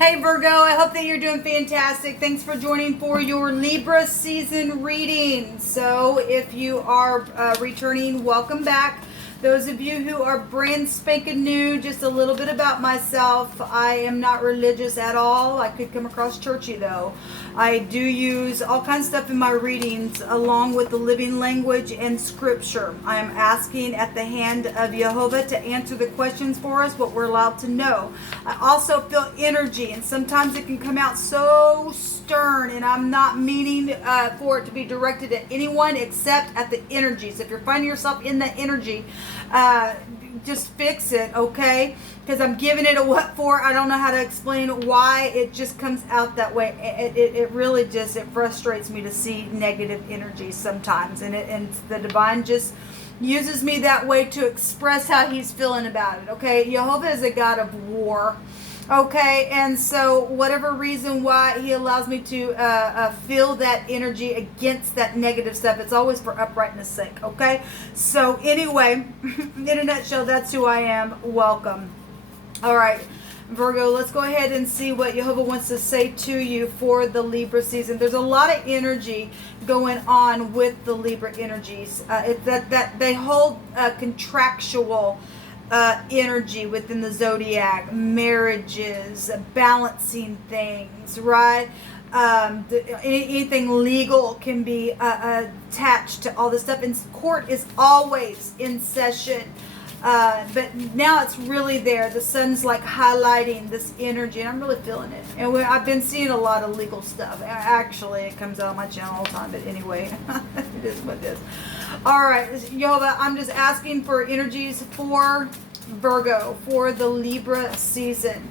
Hey Virgo, I hope that you're doing fantastic. Thanks for joining for your Libra season reading. So if you are returning, welcome back. Those of you who are brand spanking new, just a little bit about myself. I am not religious at all. I could come across churchy though. I do use all kinds of stuff in my readings along with the living language and scripture. I am asking at the hand of Jehovah to answer the questions for us, what we're allowed to know. I also feel energy, and sometimes it can come out so stern, and I'm not meaning for it to be directed at anyone except at the energy. So if you're finding yourself in the energy, just fix it, okay? Because I'm giving it a what for. I don't know how to explain why it just comes out that way. It really just, it frustrates me to see negative energy sometimes, and the divine just uses me that way to express how he's feeling about it, okay? Jehovah is a God of war. Okay, and so whatever reason why he allows me to feel that energy against that negative stuff, it's always for uprightness sake, okay? So anyway, in a nutshell, that's who I am. Welcome. All right, Virgo, let's go ahead and see what Jehovah wants to say to you for the Libra season. There's a lot of energy going on with the Libra energies. That they hold contractual energy within the zodiac, marriages, balancing things, right? Anything legal can be attached to all this stuff, and court is always in session. But now it's really there. The sun's like highlighting this energy, and I'm really feeling it. And I've been seeing a lot of legal stuff. Actually, it comes out on my channel all the time, but anyway, it is what it is. All right, Jehovah, I'm just asking for energies for Virgo, for the Libra season.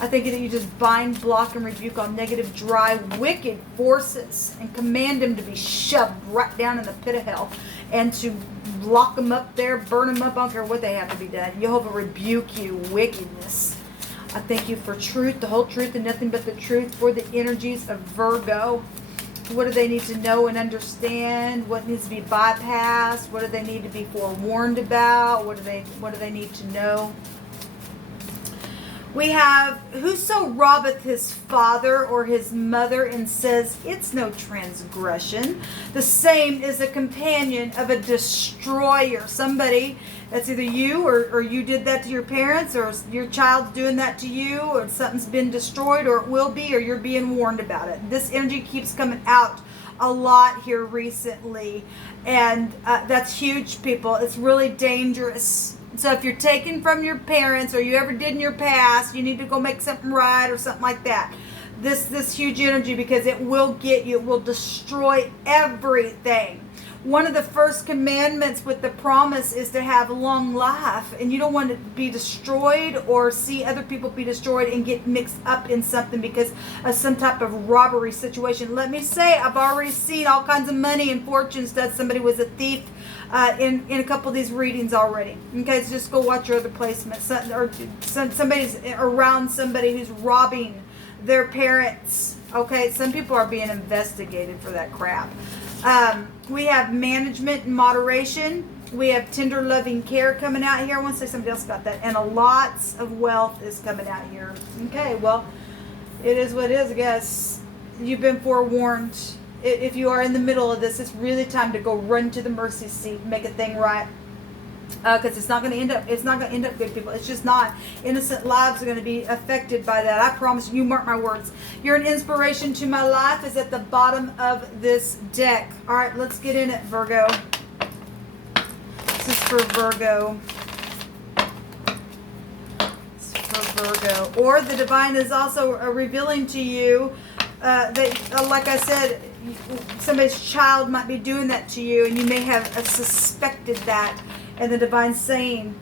I think that you just bind, block, and rebuke all negative, dry, wicked forces and command them to be shoved right down in the pit of hell and to lock them up there, burn them up. I don't care what they have to be done. Jehovah rebuke you, wickedness. I thank you for truth, the whole truth, and nothing but the truth for the energies of Virgo. What do they need to know and understand? What needs to be bypassed? What do they need to be forewarned about? What do they need to know? We have, whoso robbeth his father or his mother and says, it's no transgression, the same is a companion of a destroyer. Somebody, that's either you or you did that to your parents, or your child's doing that to you, or something's been destroyed, or it will be, or you're being warned about it. This energy keeps coming out a lot here recently, and that's huge, people. It's really dangerous. So if you're taken from your parents, or you ever did in your past, you need to go make something right or something like that. This huge energy, because it will get you, it will destroy everything. One of the first commandments with the promise is to have long life, and you don't want to be destroyed or see other people be destroyed and get mixed up in something because of some type of robbery situation. Let me say, I've already seen all kinds of money and fortunes that somebody was a thief in a couple of these readings already. Okay, so just go watch your other placements. Somebody's around somebody who's robbing their parents. Okay, some people are being investigated for that crap. We have management and moderation. We have tender loving care coming out here. I want to say something else about that. And a lots of wealth is coming out here. Okay, well, it is what it is, I guess. You've been forewarned. If you are in the middle of this, it's really time to go run to the mercy seat and make a thing right. Because it's not going to end up good, people. It's just not. Innocent lives are going to be affected by that. I promise you, mark my words. You're an inspiration to my life is at the bottom of this deck. All right, let's get in it, Virgo. This is for Virgo. It's for Virgo. Or the divine is also revealing to you that, like I said, somebody's child might be doing that to you, and you may have suspected that. And the divine's saying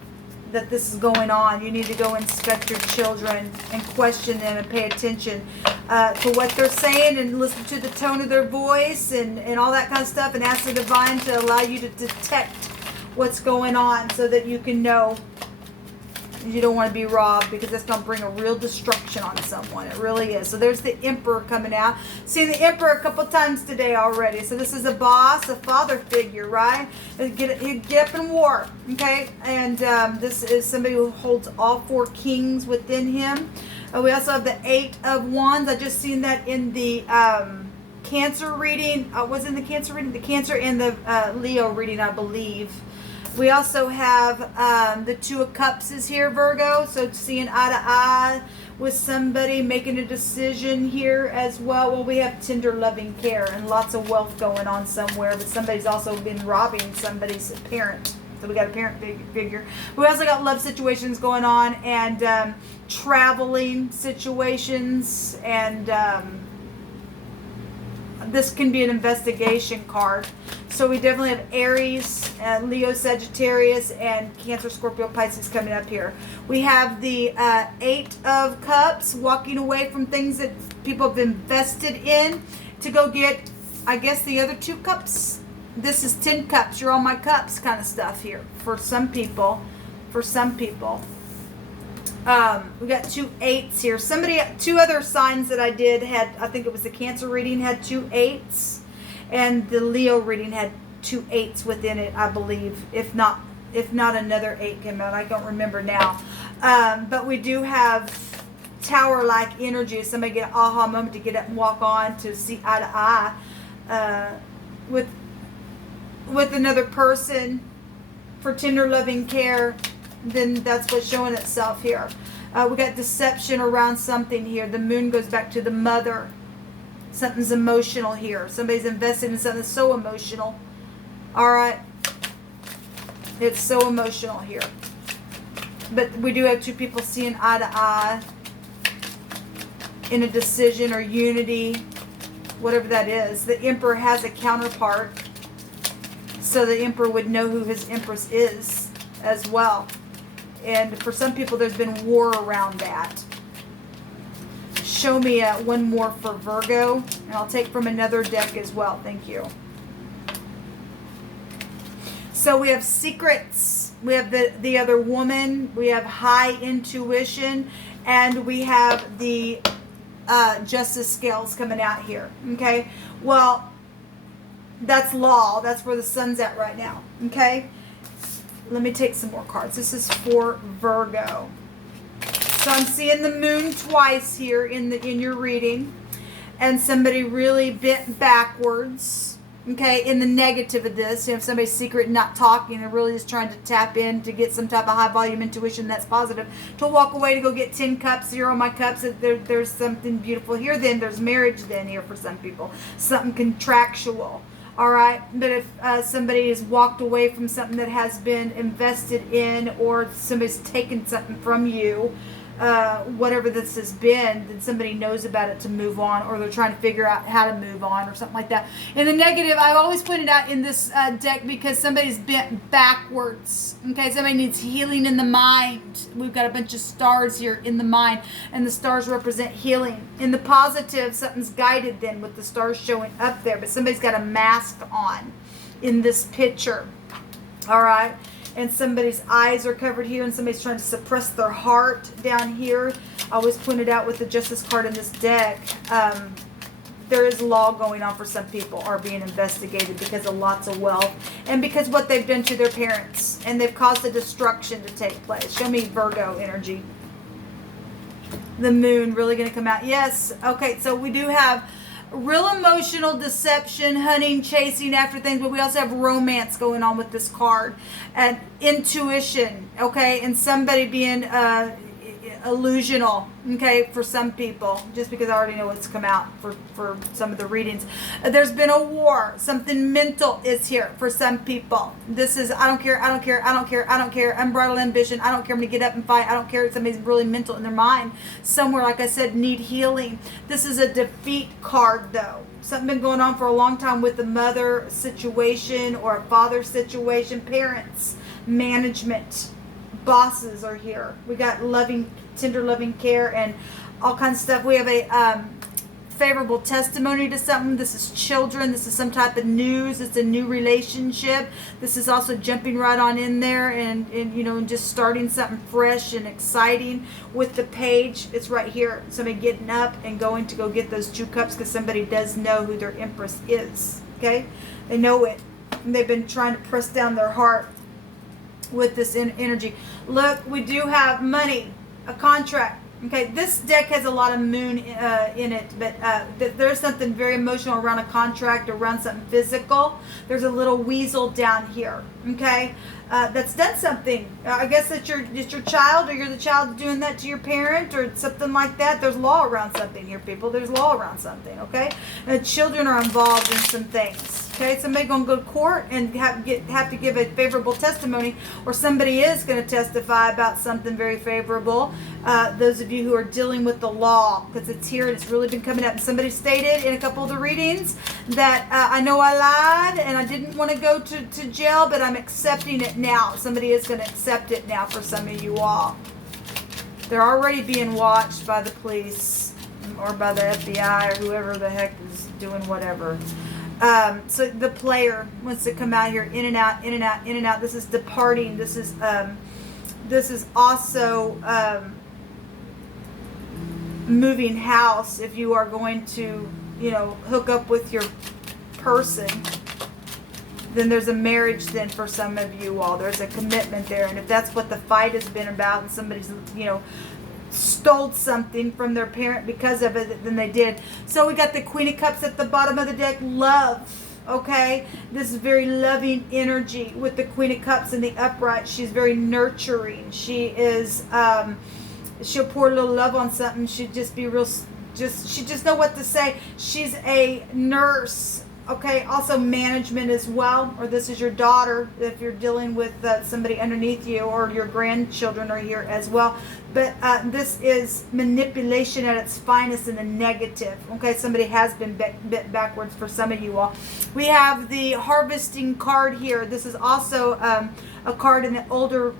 that this is going on. You need to go inspect your children and question them and pay attention to what they're saying and listen to the tone of their voice and all that kind of stuff, and ask the divine to allow you to detect what's going on so that you can know you don't want to be robbed, because that's going to bring a real destruction on someone. It really is. So there's the Emperor coming out. Seen the Emperor a couple times today already. So this is a boss, a father figure, right? Get up and war, okay? And this is somebody who holds all four kings within him. We also have the Eight of Wands. I just seen that in the Cancer reading. Was in the Cancer reading? The Cancer and the Leo reading, I believe. We also have the Two of Cups is here, Virgo. So seeing eye to eye with somebody, making a decision here as well. Well, we have tender loving care and lots of wealth going on somewhere, but somebody's also been robbing somebody's parent. So we got a parent figure. We also got love situations going on, and traveling situations, and this can be an investigation card. So we definitely have Aries, Leo, Sagittarius, and Cancer, Scorpio, Pisces coming up here. We have the Eight of Cups, walking away from things that people have invested in to go get, I guess, the other two cups. This is 10 cups. You're all my cups kind of stuff here for some people. For some people. We got two eights here. Two other signs that I did had, I think it was the Cancer reading had 2 8s. And the Leo reading had 2 8s within it, I believe. If not another 8 came out. I don't remember now. But we do have tower-like energy. If somebody get an aha moment to get up and walk on to see eye to eye with another person for tender loving care, then that's what's showing itself here. We got deception around something here. The moon goes back to the mother. Something's emotional here. Somebody's invested in something so emotional. All right. It's so emotional here. But we do have two people seeing eye to eye in a decision or unity, whatever that is. The Emperor has a counterpart, so the Emperor would know who his Empress is as well. And for some people, there's been war around that. Show me one more for Virgo, and I'll take from another deck as well. Thank you. So we have secrets. We have the other woman. We have high intuition, and we have the justice scales coming out here. Okay. Well, that's law. That's where the sun's at right now. Okay. Let me take some more cards. This is for Virgo. So I'm seeing the moon twice here in your reading, and somebody really bent backwards. Okay, in the negative of this, you have somebody's secret and not talking, and really just trying to tap in to get some type of high volume intuition that's positive. To walk away to go get 10 cups, 0 my cups. There's something beautiful here. Then there's marriage. Then here for some people, something contractual. All right, but if somebody has walked away from something that has been invested in, or somebody's taken something from you, whatever this has been, then somebody knows about it to move on, or they're trying to figure out how to move on, or something like that. In the negative, I always point it out in this deck because somebody's bent backwards. Okay, somebody needs healing in the mind. We've got a bunch of stars here in the mind, and the stars represent healing. In the positive, something's guided then with the stars showing up there, but somebody's got a mask on in this picture. All right. And somebody's eyes are covered here, and somebody's trying to suppress their heart down here. I always pointed out with the Justice card in this deck, there is law going on for some people, are being investigated because of lots of wealth and because what they've done to their parents, and they've caused a destruction to take place. Show me Virgo energy. The moon really going to come out. Yes. Okay, so we do have real emotional deception, hunting, chasing after things, but we also have romance going on with this card, and intuition, okay, and somebody being illusional, okay, for some people, just because I already know what's come out for some of the readings. There's been a war. Something mental is here for some people. This is, I don't care, unbridled ambition, I don't care, I'm going to get up and fight, I don't care if somebody's really mental in their mind. Somewhere, like I said, need healing. This is a defeat card, though. Something been going on for a long time with the mother situation or a father situation, parents, management, bosses are here. We got loving, tender loving care and all kinds of stuff. We have a favorable testimony to something. This is children. This is some type of news. It's a new relationship. This is also jumping right on in there and you know, and just starting something fresh and exciting. With the page, it's right here. Somebody getting up and going to go get those 2 cups because somebody does know who their Empress is. Okay? They know it. And they've been trying to press down their heart with this energy. Look, we do have money, a contract, Okay, this deck has a lot of moon in it, but there's something very emotional around a contract, around something physical. There's a little weasel down here, okay, that's done something. I guess it's your child, or you're the child doing that to your parent, or something like that. There's law around something here, people. There's law around something, okay? And children are involved in some things. Okay, somebody going to go to court and have to give a favorable testimony, or somebody is going to testify about something very favorable. Those of you who are dealing with the law, because it's here and it's really been coming up. And somebody stated in a couple of the readings that I know I lied and I didn't want to go to jail, but I'm accepting it now. Somebody is going to accept it now for some of you all. They're already being watched by the police or by the FBI or whoever the heck is doing whatever. So the player wants to come out here, in and out, in and out, in and out. This is departing. This is also moving house. If you are going to, hook up with your person, then there's a marriage then for some of you all. There's a commitment there. And if that's what the fight has been about, and somebody's, stole something from their parent because of it, then they did. So we got the Queen of Cups at the bottom of the deck. Love, okay? This is very loving energy with the Queen of Cups in the upright. She's very nurturing. She is, she'll pour a little love on something. She'd just be real, she just know what to say. She's a nurse. Okay, also management as well, or this is your daughter if you're dealing with somebody underneath you, or your grandchildren are here as well. But this is manipulation at its finest in the negative. Okay, somebody has been bit backwards for some of you all. We have the harvesting card here. This is also a card in the older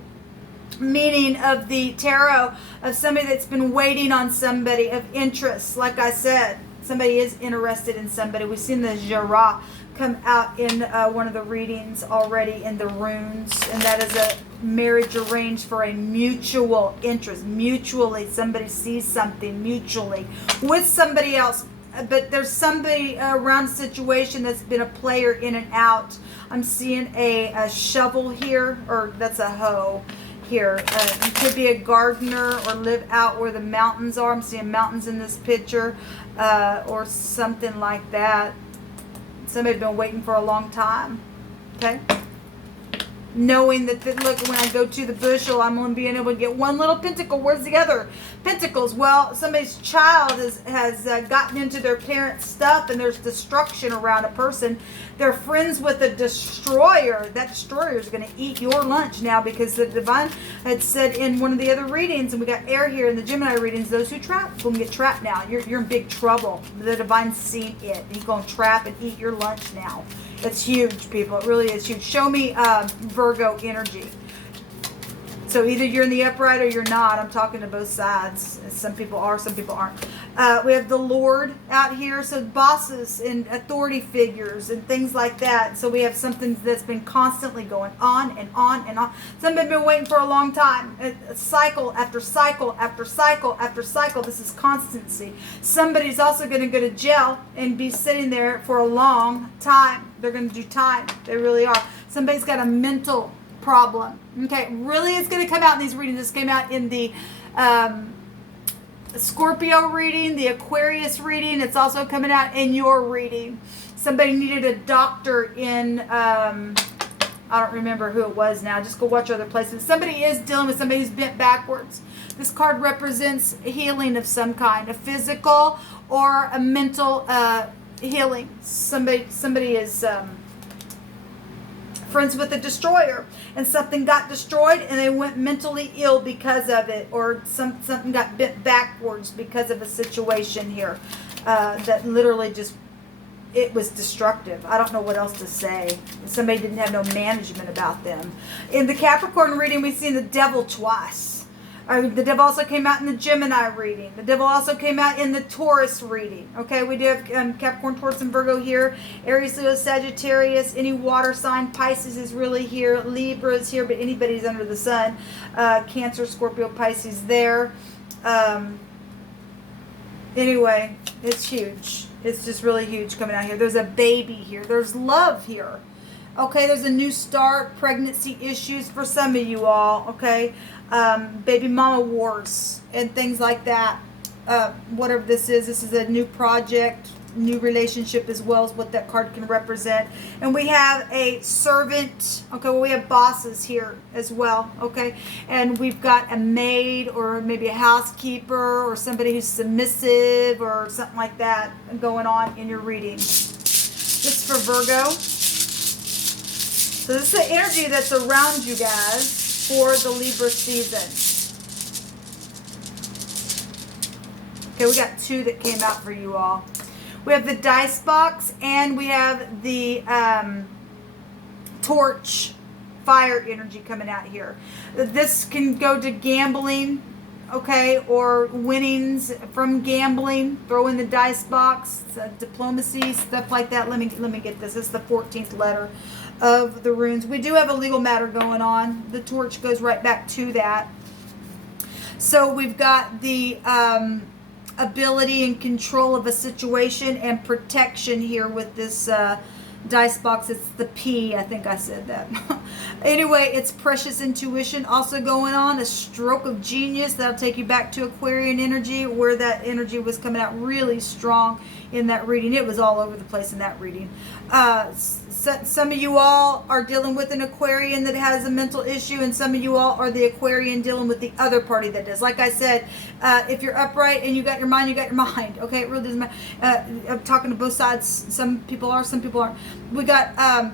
meaning of the tarot, of somebody that's been waiting on somebody of interest. Like I said, somebody is interested in somebody. We've seen the Jara come out in one of the readings already in the runes, and that is a marriage arranged for a mutual interest. Mutually, somebody sees something mutually with somebody else, but there's somebody around a situation that's been a player in and out. I'm seeing a shovel here, or that's a hoe here. You could be a gardener or live out where the mountains are. I'm seeing mountains in this picture, or something like that. Somebody's been waiting for a long time. Okay, knowing that look, when I go to the bushel, I'm only being able to get one little pentacle. Where's the other pentacles? Well, somebody's child has gotten into their parents' stuff, and there's destruction around a person. They're friends with a destroyer. That destroyer is going to eat your lunch now, because the divine had said in one of the other readings, and we got air here in the Gemini readings, those who trap will get trapped now. You're in big trouble. The divine's seen it. He's going to trap and eat your lunch now. It's huge, people. It really is huge. Show me Virgo energy. So either you're in the upright or you're not. I'm talking to both sides. Some people are, some people aren't. We have the Lord out here. So bosses and authority figures and things like that. So we have something that's been constantly going on and on and on. Somebody's been waiting for a long time. A cycle after cycle after cycle after cycle. This is constancy. Somebody's also going to go to jail and be sitting there for a long time. They're going to do time. They really are. Somebody's got a mental problem. Okay, really is going to come out in these readings. This came out in the Scorpio reading, the Aquarius reading. It's also coming out in your reading. Somebody needed a doctor in, I don't remember who it was now. Just go watch other places. Somebody is dealing with somebody who's bent backwards. This card represents healing of some kind, a physical or a mental healing. Somebody is friends with a destroyer, and something got destroyed and they went mentally ill because of it, or something got bent backwards because of a situation here that literally just, it was destructive. I don't know what else to say. Somebody didn't have no management about them. In the Capricorn reading, we've seen the devil twice. The devil also came out in the Gemini reading. The devil also came out in the Taurus reading. Okay, we do have Capricorn, Taurus, and Virgo here. Aries, Leo, Sagittarius, any water sign. Pisces is really here. Libra is here, but anybody's under the sun. Cancer, Scorpio, Pisces there. Anyway, it's huge. It's just really huge coming out here. There's a baby here. There's love here. Okay, there's a new start, pregnancy issues for some of you all. Okay, baby mama wars and things like that. Whatever this is a new project, new relationship as well as what that card can represent. And we have a servant. Okay, well, we have bosses here as well. Okay, and we've got a maid or maybe a housekeeper or somebody who's submissive or something like that going on in your reading. This is for Virgo. So this is the energy that's around you guys for the Libra season. Okay, we got 2 that came out for you all. We have the dice box and we have the torch fire energy coming out here. This can go to gambling, okay, or winnings from gambling. Throw in the dice box, diplomacy, stuff like that. Let me get this. This is the 14th letter of the runes. We do have a legal matter going on. The torch goes right back to that. So we've got the ability and control of a situation and protection here with this dice box. It's the P, I think I said that. Anyway, it's precious intuition also going on, a stroke of genius that'll take you back to Aquarian energy, where that energy was coming out really strong in that reading. It was all over the place in that reading. Some of you all are dealing with an Aquarian that has a mental issue, and some of you all are the Aquarian dealing with the other party that does. Like I said, if you're upright and you got your mind, you got your mind. Okay, it really doesn't matter. I'm talking to both sides. Some people are, some people aren't. We got,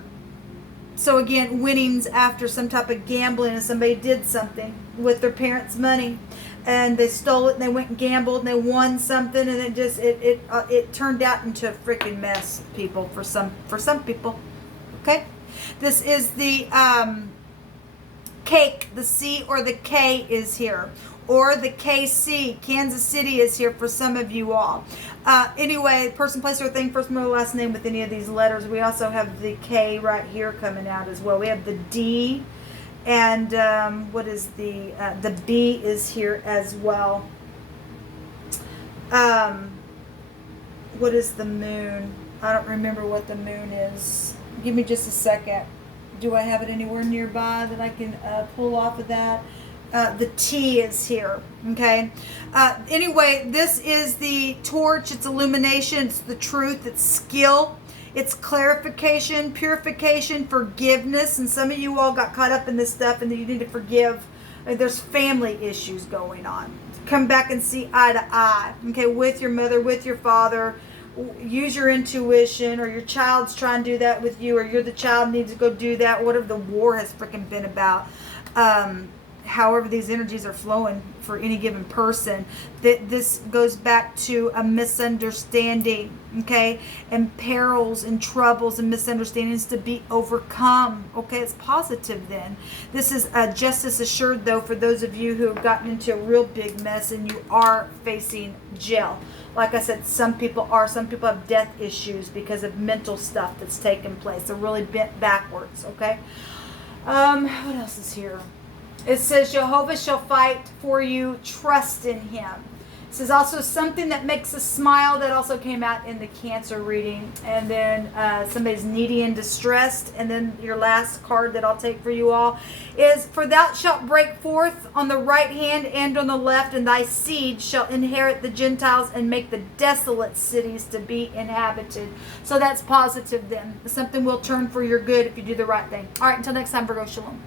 so again, winnings after some type of gambling, and somebody did something with their parents' money. And they stole it, and they went and gambled, and they won something, and it turned out into a freaking mess, people. For some people, okay. This is the cake. The C or the K is here, or the KC. Kansas City is here for some of you all. Anyway, person, place, or thing, first, middle, last name with any of these letters. We also have the K right here coming out as well. We have the D. And what is the B is here as well. What is the moon? I don't remember what the moon is. Give me just a second. Do I have it anywhere nearby that I can pull off of that? The T is here. Okay. Anyway, this is the torch. It's illumination. It's the truth. It's skill. It's clarification, purification, forgiveness. And some of you all got caught up in this stuff and you need to forgive. There's family issues going on. Come back and see eye to eye. Okay, with your mother, with your father. Use your intuition, or your child's trying to do that with you, or you're the child needs to go do that. Whatever the war has freaking been about. However these energies are flowing for any given person, that this goes back to a misunderstanding, okay, and perils and troubles and misunderstandings to be overcome. Okay, it's positive then. This is justice assured, though, for those of you who have gotten into a real big mess and you are facing jail. Like I said, some people have death issues because of mental stuff that's taken place. They're really bent backwards. Okay, what else is here? It says, Jehovah shall fight for you, trust in him. It says also something that makes us smile. That also came out in the Cancer reading. And then somebody's needy and distressed. And then your last card that I'll take for you all is, for thou shalt break forth on the right hand and on the left, and thy seed shall inherit the Gentiles and make the desolate cities to be inhabited. So that's positive then. Something will turn for your good if you do the right thing. All right, until next time, Virgo, shalom.